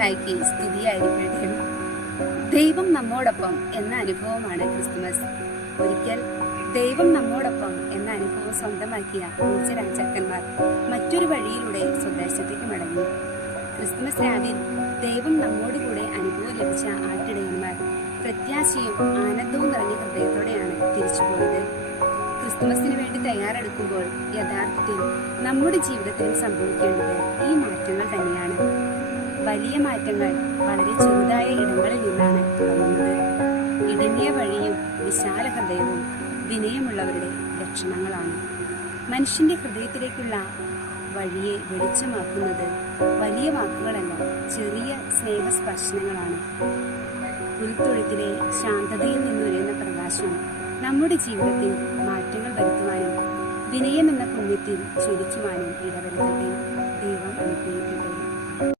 മിശിഹായ്ക്ക് സ്തുതിയായിരിക്കട്ടെ. ദൈവം നമ്മോടൊപ്പം എന്ന അനുഭവമാണ് ക്രിസ്തുമസ്. ഒരിക്കൽ ദൈവം നമ്മോടൊപ്പം എന്ന അനുഭവം സ്വന്തമാക്കിയ രാജാക്കന്മാർ മറ്റൊരു വഴിയിലൂടെ സ്വദേശത്തേക്ക് മടങ്ങി. ക്രിസ്തുമസ് രാവിൽ ദൈവം നമ്മോടുകൂടെ അനുഭവം ലഭിച്ച ആട്ടിടയന്മാർ പ്രത്യാശയും ആനന്ദവും നിറഞ്ഞ ഹൃദയത്തോടെയാണ് തിരിച്ചുപോയത്. ക്രിസ്തുമസിന് വേണ്ടി തയ്യാറെടുക്കുമ്പോൾ യഥാർത്ഥത്തിൽ നമ്മുടെ ജീവിതത്തിലും സംഭവിക്കേണ്ടത് ഈ മാറ്റങ്ങൾ തന്നെയാണ്. വലിയ മാറ്റങ്ങൾ വളരെ ചെറുതായ ഇടങ്ങളിൽ നിന്നാണ് തുടങ്ങുന്നത്. ഇടുങ്ങിയ വഴിയും വിശാല ഹൃദയവും വിനയമുള്ളവരുടെ ലക്ഷണങ്ങളാണ്. മനുഷ്യന്റെ ഹൃദയത്തിലേക്കുള്ള വഴിയെ വെളിച്ചമാക്കുന്നത് വലിയ വാക്കുകളല്ല, ചെറിയ സ്നേഹസ്പർശനങ്ങളാണ്. പുൽത്തൊഴുത്തിലെ ശാന്തതയിൽ നിന്നുയരുന്ന പ്രകാശം നമ്മുടെ ജീവിതത്തിൽ മാറ്റങ്ങൾ വരുത്തുവാനും വിനയം എന്ന പുണ്യത്തിൽ ജ്വലിക്കുവാനും ഇടവരുത്തട്ടെ.